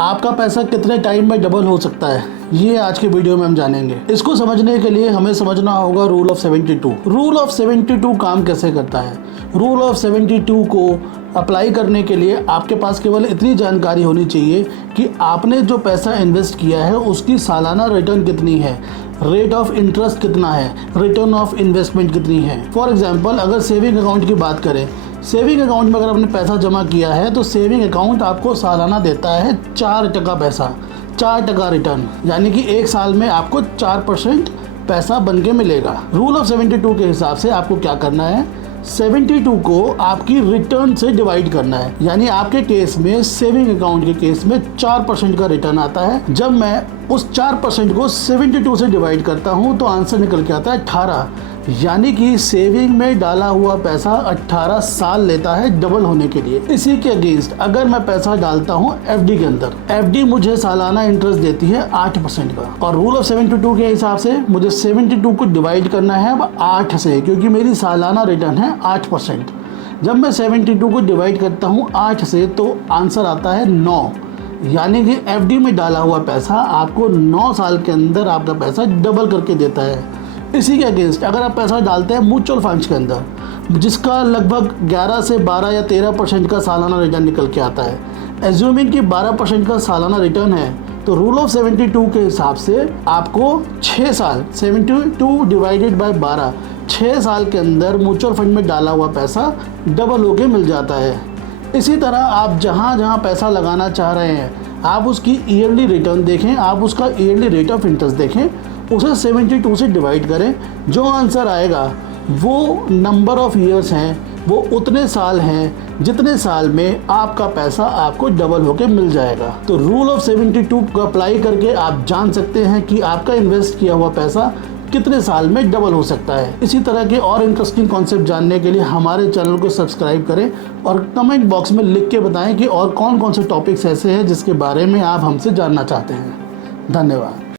आपका पैसा कितने टाइम में डबल हो सकता है, ये आज के वीडियो में हम जानेंगे। इसको समझने के लिए हमें समझना होगा रूल ऑफ 72। रूल ऑफ 72 काम कैसे करता है। रूल ऑफ 72 को अप्लाई करने के लिए आपके पास केवल इतनी जानकारी होनी चाहिए कि आपने जो पैसा इन्वेस्ट किया है उसकी सालाना रिटर्न कितनी है, रेट ऑफ इंटरेस्ट कितना है, रिटर्न ऑफ इन्वेस्टमेंट कितनी है। फॉर एग्जांपल अगर सेविंग अकाउंट की बात करें, सेविंग अकाउंट में अगर आपने पैसा जमा किया है तो सेविंग अकाउंट आपको सालाना देता है 4% पैसा, 4% रिटर्न, यानी कि एक साल में आपको 4% पैसा बन के मिलेगा। रूल ऑफ 72 के हिसाब से आपको क्या करना है, 72 को आपकी रिटर्न से डिवाइड करना है। यानी आपके केस में, सेविंग अकाउंट के केस में 4% का रिटर्न आता है। जब मैं उस 4% को 72 से डिवाइड करता हूं तो आंसर निकल के आता है 18। यानी कि सेविंग में डाला हुआ पैसा 18 साल लेता है डबल होने के लिए। इसी के अगेंस्ट अगर मैं पैसा डालता हूं एफडी के अंदर, एफडी मुझे सालाना इंटरेस्ट देती है 8% का। और रूल ऑफ 72 के हिसाब से मुझे 72 को डिवाइड करना है अब 8 से, क्योंकि मेरी सालाना रिटर्न है 8%। जब मैं 72 को डिवाइड करता हूँ 8 से तो आंसर आता है 9। यानी कि एफडी में डाला हुआ पैसा आपको 9 साल के अंदर आपका पैसा डबल करके देता है। इसी के अगेंस्ट अगर आप पैसा डालते हैं म्यूचुअल फंड्स के अंदर, जिसका लगभग 11 से 12 या 13% का सालाना रिटर्न निकल के आता है, एज्यूमिंग कि 12% का सालाना रिटर्न है, तो रूल ऑफ 72 के हिसाब से आपको 6 साल, 72 डिवाइडेड बाय 12, 6 साल के अंदर म्यूचुअल फंड में डाला हुआ पैसा डबल होके मिल जाता है। इसी तरह आप जहाँ जहाँ पैसा लगाना चाह रहे हैं, आप उसकी ईयरली रिटर्न देखें, आप उसका ईयरली रेट ऑफ इंटरेस्ट देखें, उसे 72 से डिवाइड करें। जो आंसर आएगा वो नंबर ऑफ ईयर्स हैं, वो उतने साल हैं जितने साल में आपका पैसा आपको डबल होके मिल जाएगा। तो रूल ऑफ 72 को अप्लाई करके आप जान सकते हैं कि आपका इन्वेस्ट किया हुआ पैसा कितने साल में डबल हो सकता है। इसी तरह के और इंटरेस्टिंग कॉन्सेप्ट जानने के लिए हमारे चैनल को सब्सक्राइब करें और कमेंट बॉक्स में लिख के बताएं कि और कौन कौन से टॉपिक्स ऐसे हैं जिसके बारे में आप हमसे जानना चाहते हैं। धन्यवाद।